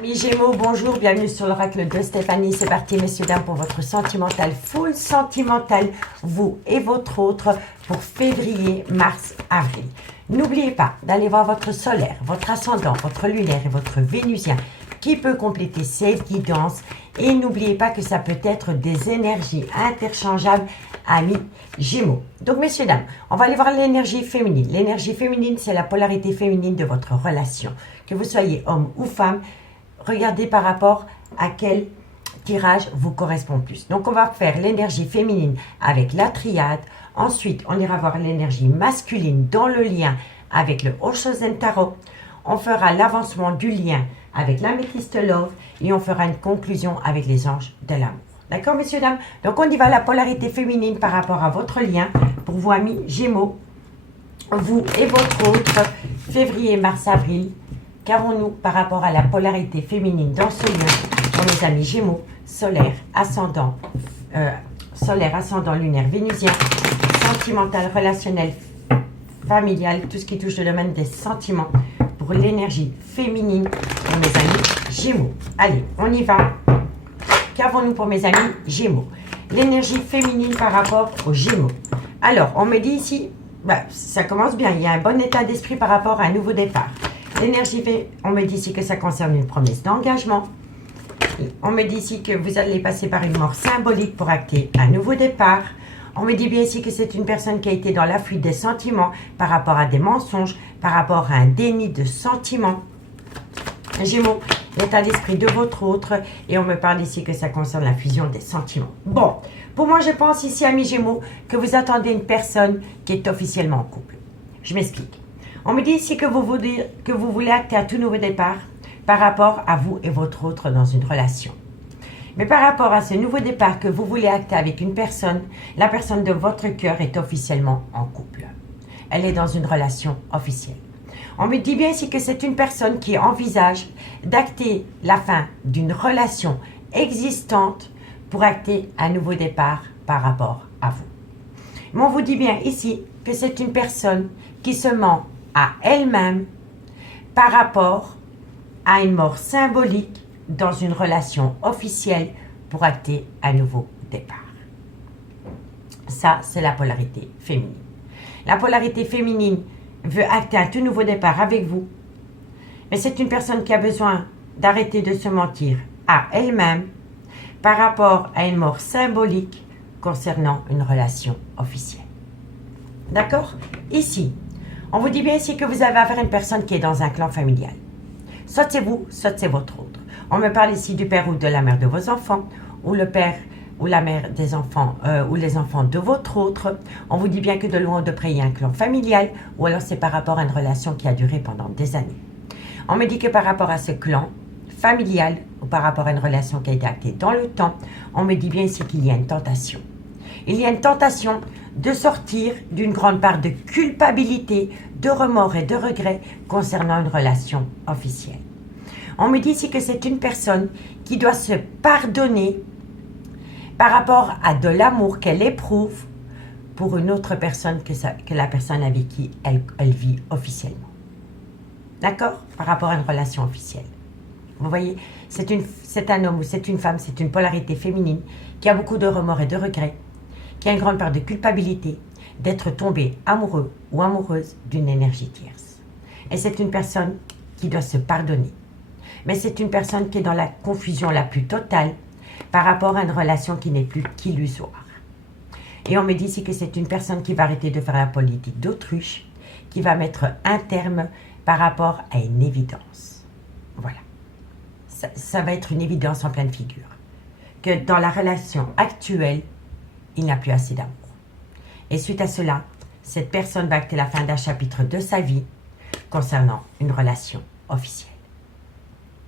Amis Gémeaux, bonjour, bienvenue sur l'oracle de Stéphanie. C'est parti, messieurs, dames, pour votre sentimental, full sentimental, vous et votre autre, pour février, mars, avril. N'oubliez pas d'aller voir votre solaire, votre ascendant, votre lunaire et votre vénusien qui peut compléter cette guidance. Et n'oubliez pas que ça peut être des énergies interchangeables, amis Gémeaux. Donc, messieurs, dames, on va aller voir l'énergie féminine. L'énergie féminine, c'est la polarité féminine de votre relation. Que vous soyez homme ou femme, regardez par rapport à quel tirage vous correspond plus. Donc, on va faire l'énergie féminine avec la triade. Ensuite, on ira voir l'énergie masculine dans le lien avec le Oshozen Tarot. On fera l'avancement du lien avec l'améthyste Love et on fera une conclusion avec les anges de l'amour. D'accord, messieurs, dames? Donc, on y va, la polarité féminine par rapport à votre lien pour vous, amis Gémeaux, vous et votre autre, février, mars, avril. Qu'avons-nous par rapport à la polarité féminine dans ce lien pour mes amis Gémeaux, solaire, ascendant lunaire, vénusien, sentimental, relationnel, familial, tout ce qui touche le domaine des sentiments pour l'énergie féminine pour mes amis Gémeaux. Allez, on y va. Qu'avons-nous pour mes amis Gémeaux? L'énergie féminine par rapport aux Gémeaux. Alors, on me dit ici, ça commence bien, il y a un bon état d'esprit par rapport à un nouveau départ. L'énergie, on me dit ici que ça concerne une promesse d'engagement. On me dit ici que vous allez passer par une mort symbolique pour acter un nouveau départ. On me dit bien ici que c'est une personne qui a été dans la fuite des sentiments par rapport à des mensonges, par rapport à un déni de sentiments. Gémeaux, l'état d'esprit de votre autre. Et on me parle ici que ça concerne la fusion des sentiments. Bon, pour moi, je pense ici, amis Gémeaux, que vous attendez une personne qui est officiellement en couple. Je m'explique. On me dit ici que vous voulez acter un tout nouveau départ par rapport à vous et votre autre dans une relation. Mais par rapport à ce nouveau départ que vous voulez acter avec une personne, la personne de votre cœur est officiellement en couple. Elle est dans une relation officielle. On me dit bien ici que c'est une personne qui envisage d'acter la fin d'une relation existante pour acter un nouveau départ par rapport à vous. Mais on vous dit bien ici que c'est une personne qui se ment à elle-même par rapport à une mort symbolique dans une relation officielle pour acter un nouveau départ. Ça, c'est la polarité féminine. La polarité féminine veut acter un tout nouveau départ avec vous, mais c'est une personne qui a besoin d'arrêter de se mentir à elle-même par rapport à une mort symbolique concernant une relation officielle. D'accord? Ici, on vous dit bien ici que vous avez affaire à une personne qui est dans un clan familial. Soit c'est vous, soit c'est votre autre. On me parle ici du père ou de la mère de vos enfants, ou le père ou la mère des enfants, ou les enfants de votre autre. On vous dit bien que de loin ou de près, il y a un clan familial, ou alors c'est par rapport à une relation qui a duré pendant des années. On me dit que par rapport à ce clan familial, ou par rapport à une relation qui a été actée dans le temps, on me dit bien ici qu'il y a une tentation. Il y a une tentation de sortir d'une grande part de culpabilité, de remords et de regrets concernant une relation officielle. On me dit ici que c'est une personne qui doit se pardonner par rapport à de l'amour qu'elle éprouve pour une autre personne que la personne avec qui elle vit officiellement. D'accord? Par rapport à une relation officielle. Vous voyez, c'est un homme ou c'est une femme, c'est une polarité féminine qui a beaucoup de remords et de regrets, qui a une grande part de culpabilité d'être tombé amoureux ou amoureuse d'une énergie tierce. Et c'est une personne qui doit se pardonner. Mais c'est une personne qui est dans la confusion la plus totale par rapport à une relation qui n'est plus qu'illusoire. Et on me dit ici que c'est une personne qui va arrêter de faire la politique d'autruche, qui va mettre un terme par rapport à une évidence. Voilà. Ça va être une évidence en pleine figure. Que dans la relation actuelle, il n'a plus assez d'amour. Et suite à cela, cette personne va acter la fin d'un chapitre de sa vie concernant une relation officielle.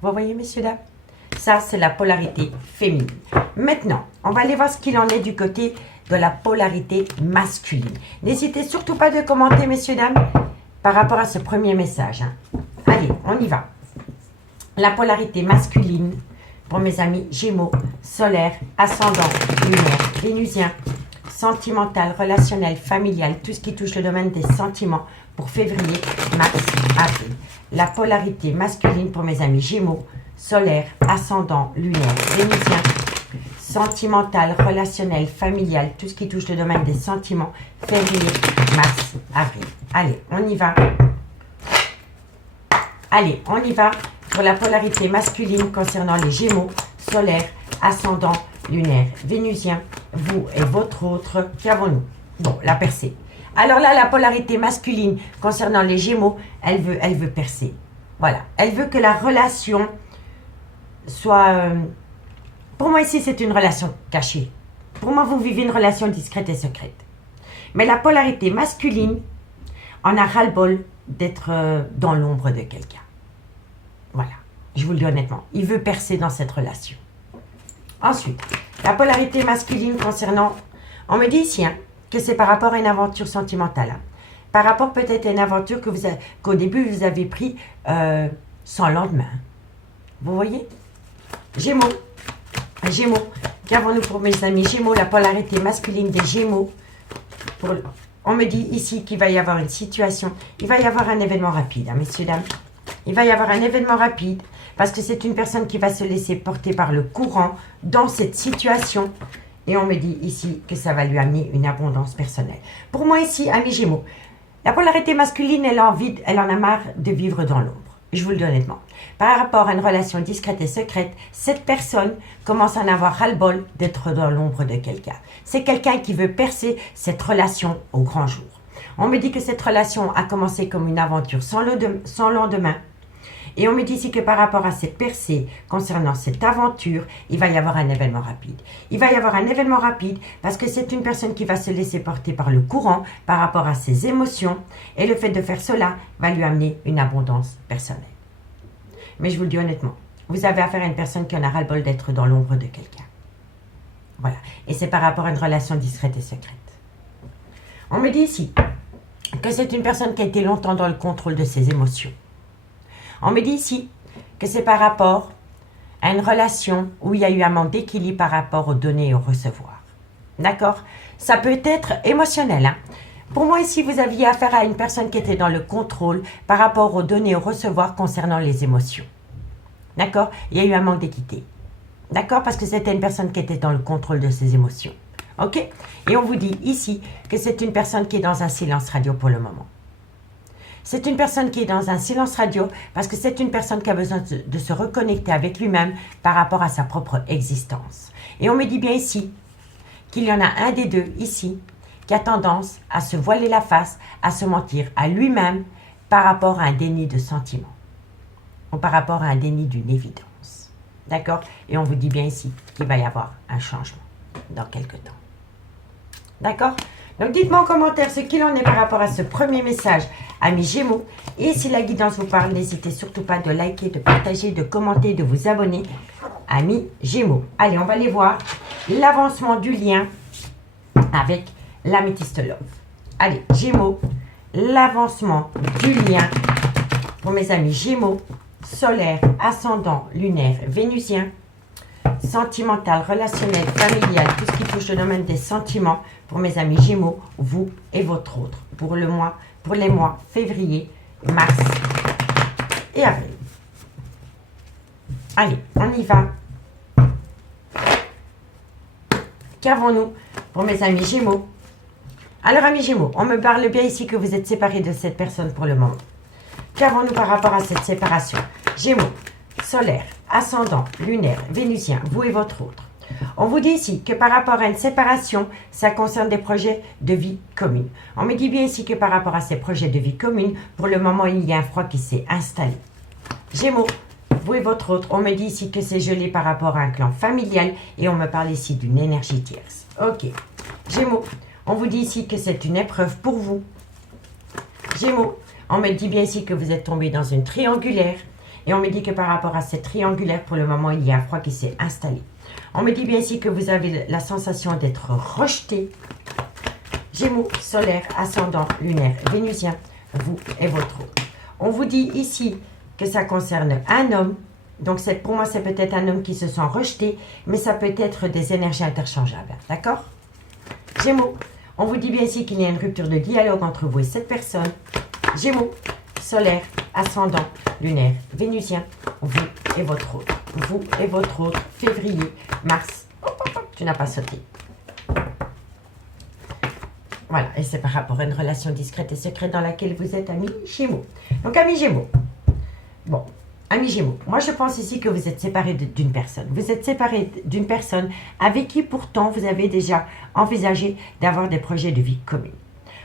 Vous voyez, messieurs, dames? Ça, c'est la polarité féminine. Maintenant, on va aller voir ce qu'il en est du côté de la polarité masculine. N'hésitez surtout pas de commenter, messieurs, dames, par rapport à ce premier message. Allez, on y va. La polarité masculine pour mes amis Gémeaux, solaire, ascendant, lunaire, vénusien, sentimental, relationnel, familial, tout ce qui touche le domaine des sentiments pour février, mars, avril. La polarité masculine pour mes amis Gémeaux, solaire, ascendant, lunaire, vénusien, sentimental, relationnel, familial, tout ce qui touche le domaine des sentiments, février, mars, avril. Allez, on y va. Allez, on y va pour la polarité masculine concernant les Gémeaux, solaire, ascendant, lunaire, vénusien, vous et votre autre. Qu'avons-nous? Bon, la percée. Alors là, la polarité masculine concernant les Gémeaux, elle veut percer. Voilà, elle veut que la relation soit... pour moi ici, c'est une relation cachée. Pour moi, vous vivez une relation discrète et secrète. Mais la polarité masculine en a ras-le-bol d'être dans l'ombre de quelqu'un. Voilà, je vous le dis honnêtement. Il veut percer dans cette relation. Ensuite, la polarité masculine concernant... On me dit ici que c'est par rapport à une aventure sentimentale. Par rapport peut-être à une aventure qu'au début, vous avez pris sans lendemain. Vous voyez? Gémeaux. Gémeaux. Qu'avons-nous pour mes amis Gémeaux? La polarité masculine des Gémeaux. On me dit ici qu'il va y avoir une situation. Il va y avoir un événement rapide, messieurs, dames. Il va y avoir un événement rapide parce que c'est une personne qui va se laisser porter par le courant dans cette situation. Et on me dit ici que ça va lui amener une abondance personnelle. Pour moi ici, amis Gémeaux, la polarité masculine, elle en a marre de vivre dans l'ombre. Je vous le dis honnêtement. Par rapport à une relation discrète et secrète, cette personne commence à en avoir ras-le-bol d'être dans l'ombre de quelqu'un. C'est quelqu'un qui veut percer cette relation au grand jour. On me dit que cette relation a commencé comme une aventure sans lendemain. Et on me dit ici que par rapport à cette percée, concernant cette aventure, il va y avoir un événement rapide. Il va y avoir un événement rapide parce que c'est une personne qui va se laisser porter par le courant, par rapport à ses émotions. Et le fait de faire cela va lui amener une abondance personnelle. Mais je vous le dis honnêtement, vous avez affaire à une personne qui en a ras-le-bol d'être dans l'ombre de quelqu'un. Voilà. Et c'est par rapport à une relation discrète et secrète. On me dit ici que c'est une personne qui a été longtemps dans le contrôle de ses émotions. On me dit ici que c'est par rapport à une relation où il y a eu un manque d'équilibre par rapport au donner et au recevoir. D'accord? Ça peut être émotionnel. Pour moi ici, vous aviez affaire à une personne qui était dans le contrôle par rapport au donner et au recevoir concernant les émotions. D'accord? Il y a eu un manque d'équité. D'accord? Parce que c'était une personne qui était dans le contrôle de ses émotions. Ok? Et on vous dit ici que c'est une personne qui est dans un silence radio pour le moment. C'est une personne qui est dans un silence radio parce que c'est une personne qui a besoin de se reconnecter avec lui-même par rapport à sa propre existence. Et on me dit bien ici qu'il y en a un des deux ici qui a tendance à se voiler la face, à se mentir à lui-même par rapport à un déni de sentiment ou par rapport à un déni d'une évidence. D'accord? Et on vous dit bien ici qu'il va y avoir un changement dans quelques temps. D'accord? Donc dites-moi en commentaire ce qu'il en est par rapport à ce premier message, amis Gémeaux. Et si la guidance vous parle, n'hésitez surtout pas de liker, de partager, de commenter, de vous abonner, amis Gémeaux. Allez, on va aller voir l'avancement du lien avec l'améthyste love. Allez, Gémeaux, l'avancement du lien pour mes amis Gémeaux, solaire, ascendant, lunaire, vénusien, sentimental, relationnel, familial, tout ce qui touche le domaine des sentiments pour mes amis Gémeaux, vous et votre autre, pour les mois février, mars et avril. Allez, on y va. Qu'avons-nous pour mes amis Gémeaux? Alors, amis Gémeaux, on me parle bien ici que vous êtes séparés de cette personne pour le moment. Qu'avons-nous par rapport à cette séparation? Gémeaux, solaire, ascendant, lunaire, vénusien, vous et votre autre. On vous dit ici que par rapport à une séparation, ça concerne des projets de vie commune. On me dit bien ici que par rapport à ces projets de vie commune, pour le moment, il y a un froid qui s'est installé. Gémeaux, vous et votre autre, on me dit ici que c'est gelé par rapport à un clan familial et on me parle ici d'une énergie tierce. Ok. Gémeaux, on vous dit ici que c'est une épreuve pour vous. Gémeaux, on me dit bien ici que vous êtes tombé dans une triangulaire. Et on me dit que par rapport à cette triangulaire, pour le moment, il y a un froid qui s'est installé. On me dit bien ici que vous avez la sensation d'être rejeté. Gémeaux, solaire, ascendant, lunaire, vénusien, vous et votre autre. On vous dit ici que ça concerne un homme. Donc pour moi, c'est peut-être un homme qui se sent rejeté, mais ça peut être des énergies interchangeables. D'accord? Gémeaux, on vous dit bien ici qu'il y a une rupture de dialogue entre vous et cette personne. Gémeaux, solaire, ascendant, lunaire, vénusien, vous et votre autre. vous et votre autre, février, mars. Tu n'as pas sauté. Voilà, et c'est par rapport à une relation discrète et secrète dans laquelle vous êtes amis Gémeaux. Donc, amis Gémeaux. Bon, amis Gémeaux, moi je pense ici que vous êtes séparés d'une personne. Vous êtes séparés d'une personne avec qui pourtant vous avez déjà envisagé d'avoir des projets de vie commune.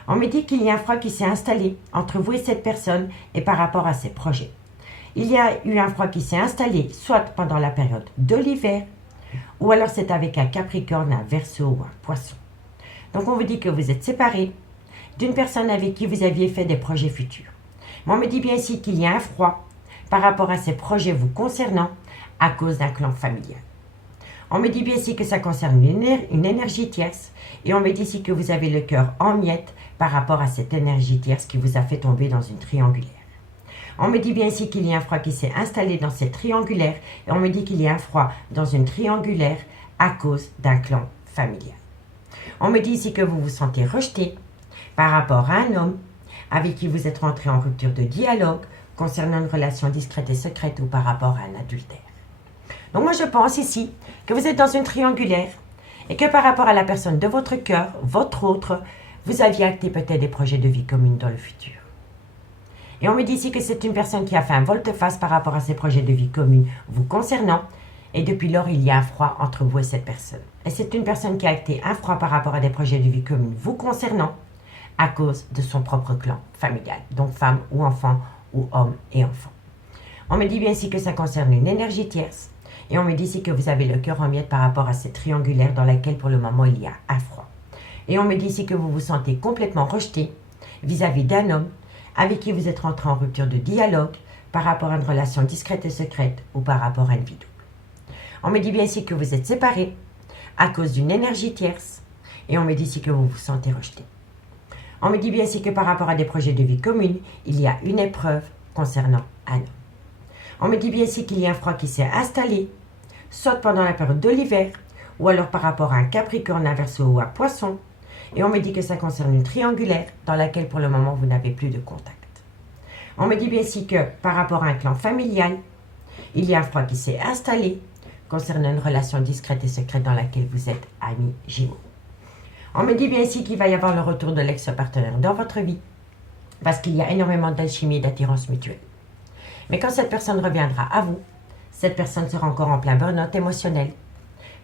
On me dit qu'il y a un froid qui s'est installé entre vous et cette personne et par rapport à ses projets. Il y a eu un froid qui s'est installé soit pendant la période de l'hiver ou alors c'est avec un Capricorne, un Verseau ou un Poisson. Donc on vous dit que vous êtes séparés d'une personne avec qui vous aviez fait des projets futurs. Mais on me dit bien ici qu'il y a un froid par rapport à ces projets vous concernant à cause d'un clan familial. On me dit bien ici que ça concerne une énergie tierce et on me dit ici que vous avez le cœur en miettes par rapport à cette énergie tierce qui vous a fait tomber dans une triangulaire. On me dit bien ici qu'il y a un froid qui s'est installé dans cette triangulaire et on me dit qu'il y a un froid dans une triangulaire à cause d'un clan familial. On me dit ici que vous vous sentez rejeté par rapport à un homme avec qui vous êtes rentré en rupture de dialogue concernant une relation discrète et secrète ou par rapport à un adultère. Donc moi je pense ici que vous êtes dans une triangulaire et que par rapport à la personne de votre cœur, votre autre, vous aviez acté peut-être des projets de vie commune dans le futur. Et on me dit ici que c'est une personne qui a fait un volte-face par rapport à ces projets de vie commune vous concernant et depuis lors il y a un froid entre vous et cette personne. Et c'est une personne qui a acté un froid par rapport à des projets de vie commune vous concernant à cause de son propre clan familial, donc femme ou enfant ou homme et enfant. On me dit bien ici que ça concerne une énergie tierce et on me dit ici que vous avez le cœur en miettes par rapport à cette triangulaire dans laquelle pour le moment il y a un froid. Et on me dit ici que vous vous sentez complètement rejeté vis-à-vis d'un homme avec qui vous êtes rentré en rupture de dialogue par rapport à une relation discrète et secrète ou par rapport à une vie double. On me dit bien ici que vous êtes séparés à cause d'une énergie tierce et on me dit ici que vous vous sentez rejeté. On me dit bien ici que par rapport à des projets de vie commune, il y a une épreuve concernant un homme. On me dit bien ici qu'il y a un froid qui s'est installé, soit pendant la période de l'hiver, ou alors par rapport à un Capricorne, un Verseau ou un Poisson. Et on me dit que ça concerne une triangulaire dans laquelle pour le moment vous n'avez plus de contact. On me dit bien ici que par rapport à un clan familial, il y a un froid qui s'est installé concernant une relation discrète et secrète dans laquelle vous êtes amis Gémeaux. On me dit bien ici qu'il va y avoir le retour de l'ex-partenaire dans votre vie parce qu'il y a énormément d'alchimie et d'attirance mutuelle. Mais quand cette personne reviendra à vous, cette personne sera encore en plein burn-out émotionnel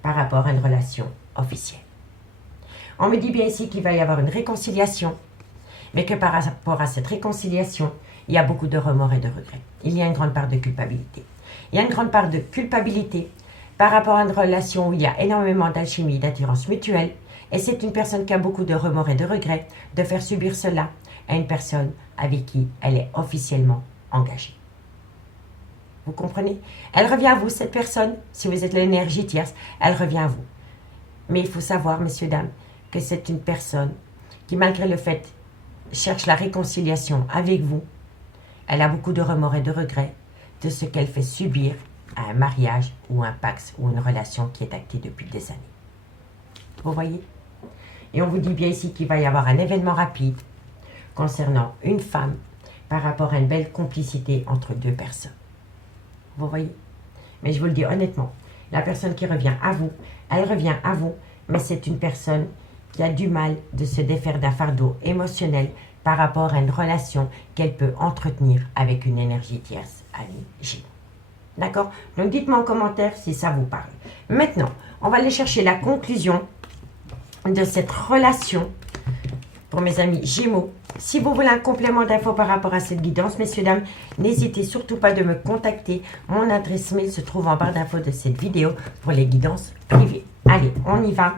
par rapport à une relation officielle. On me dit bien ici qu'il va y avoir une réconciliation, mais que par rapport à cette réconciliation, il y a beaucoup de remords et de regrets. Il y a une grande part de culpabilité. Il y a une grande part de culpabilité par rapport à une relation où il y a énormément d'alchimie et d'attirance mutuelle, et c'est une personne qui a beaucoup de remords et de regrets de faire subir cela à une personne avec qui elle est officiellement engagée. Vous comprenez? Elle revient à vous, cette personne, si vous êtes l'énergie tierce, elle revient à vous. Mais il faut savoir, messieurs, dames, que c'est une personne qui, malgré le fait, cherche la réconciliation avec vous. Elle a beaucoup de remords et de regrets de ce qu'elle fait subir à un mariage ou un pax ou une relation qui est actée depuis des années. Vous voyez? Et on vous dit bien ici qu'il va y avoir un événement rapide concernant une femme par rapport à une belle complicité entre deux personnes. Vous voyez? Mais je vous le dis honnêtement, la personne qui revient à vous, elle revient à vous, mais c'est une personne qui a du mal de se défaire d'un fardeau émotionnel par rapport à une relation qu'elle peut entretenir avec une énergie tierce, amis Gémeaux. D'accord? Donc dites-moi en commentaire si ça vous parle. Maintenant, on va aller chercher la conclusion de cette relation pour mes amis Gémeaux. Si vous voulez un complément d'infos par rapport à cette guidance, messieurs, dames, n'hésitez surtout pas de me contacter. Mon adresse mail se trouve en barre d'infos de cette vidéo pour les guidances privées. Allez, on y va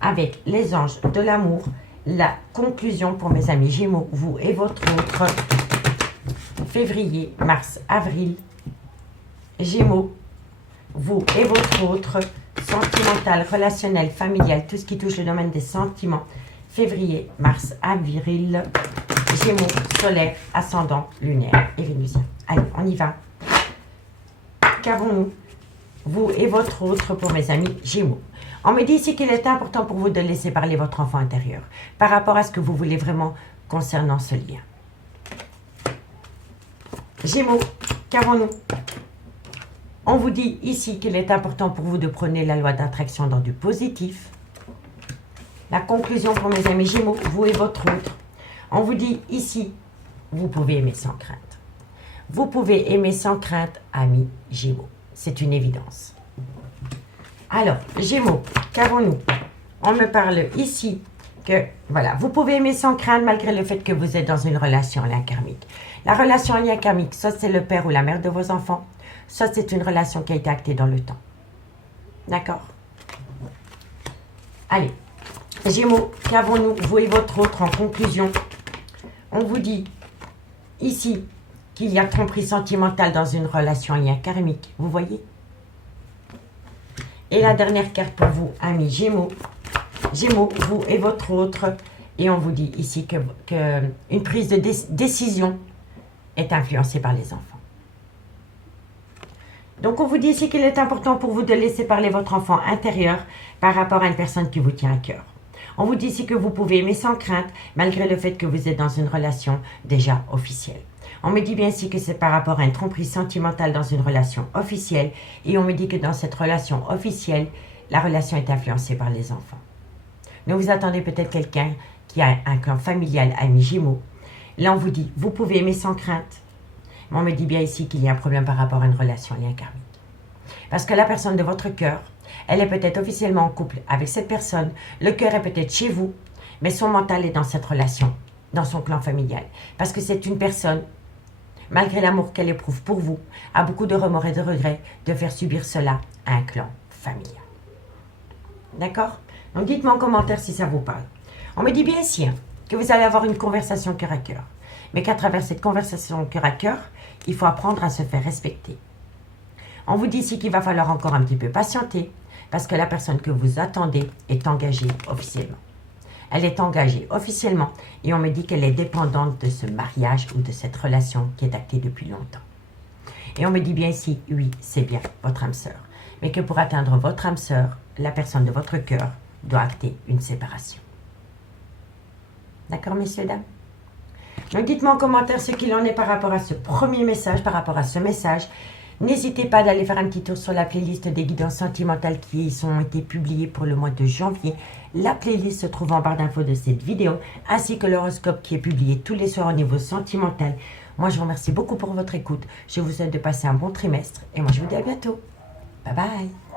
avec les anges de l'amour. La conclusion pour mes amis Gémeaux, vous et votre autre, février, mars, avril. Gémeaux, vous et votre autre, sentimental, relationnel, familial, tout ce qui touche le domaine des sentiments. Février, mars, avril, Gémeaux, solaire, ascendant, lunaire et vénusien. Allez, on y va. Qu'avons-nous, vous et votre autre, pour mes amis Gémeaux? On me dit ici qu'il est important pour vous de laisser parler votre enfant intérieur par rapport à ce que vous voulez vraiment concernant ce lien. Gémeaux, qu'avons-nous? On vous dit ici qu'il est important pour vous de prôner la loi d'attraction dans du positif. La conclusion pour mes amis Gémeaux, vous et votre autre. On vous dit ici, vous pouvez aimer sans crainte. Vous pouvez aimer sans crainte, amis Gémeaux. C'est une évidence. Alors, Gémeaux, qu'avons-nous? On me parle ici que, voilà, vous pouvez aimer sans crainte malgré le fait que vous êtes dans une relation en lien karmique. La relation en lien karmique, soit c'est le père ou la mère de vos enfants, soit c'est une relation qui a été actée dans le temps. D'accord? Allez, Gémeaux, qu'avons-nous, vous et votre autre, en conclusion? On vous dit ici qu'il y a tromperie sentimentale dans une relation en lien karmique. Vous voyez? Et la dernière carte pour vous, amis Gémeaux. Gémeaux, vous et votre autre. Et on vous dit ici que une prise de décision est influencée par les enfants. Donc on vous dit ici qu'il est important pour vous de laisser parler votre enfant intérieur par rapport à une personne qui vous tient à cœur. On vous dit ici que vous pouvez aimer sans crainte malgré le fait que vous êtes dans une relation déjà officielle. On me dit bien ici que c'est par rapport à une tromperie sentimentale dans une relation officielle et on me dit que dans cette relation officielle, la relation est influencée par les enfants. Donc vous attendez peut-être quelqu'un qui a un clan familial, ami Gémeaux. Là on vous dit, vous pouvez aimer sans crainte. Mais on me dit bien ici qu'il y a un problème par rapport à une relation lien karmique. Parce que la personne de votre cœur, elle est peut-être officiellement en couple avec cette personne. Le cœur est peut-être chez vous, mais son mental est dans cette relation, dans son clan familial. Parce que c'est une personne, malgré l'amour qu'elle éprouve pour vous, a beaucoup de remords et de regrets de faire subir cela à un clan familial. D'accord? Donc dites-moi en commentaire si ça vous parle. On me dit bien ici que vous allez avoir une conversation cœur à cœur. Mais qu'à travers cette conversation cœur à cœur, il faut apprendre à se faire respecter. On vous dit ici qu'il va falloir encore un petit peu patienter parce que la personne que vous attendez est engagée officiellement. Elle est engagée officiellement et on me dit qu'elle est dépendante de ce mariage ou de cette relation qui est actée depuis longtemps. Et on me dit bien ici, oui, c'est bien votre âme sœur. Mais que pour atteindre votre âme sœur, la personne de votre cœur doit acter une séparation. D'accord, messieurs, dames? Donc dites-moi en commentaire ce qu'il en est par rapport à ce premier message, par rapport à ce message. N'hésitez pas d'aller faire un petit tour sur la playlist des guidances sentimentales qui ont été publiées pour le mois de janvier. La playlist se trouve en barre d'infos de cette vidéo, ainsi que l'horoscope qui est publié tous les soirs au niveau sentimental. Moi, je vous remercie beaucoup pour votre écoute. Je vous souhaite de passer un bon trimestre et moi, je vous dis à bientôt. Bye bye.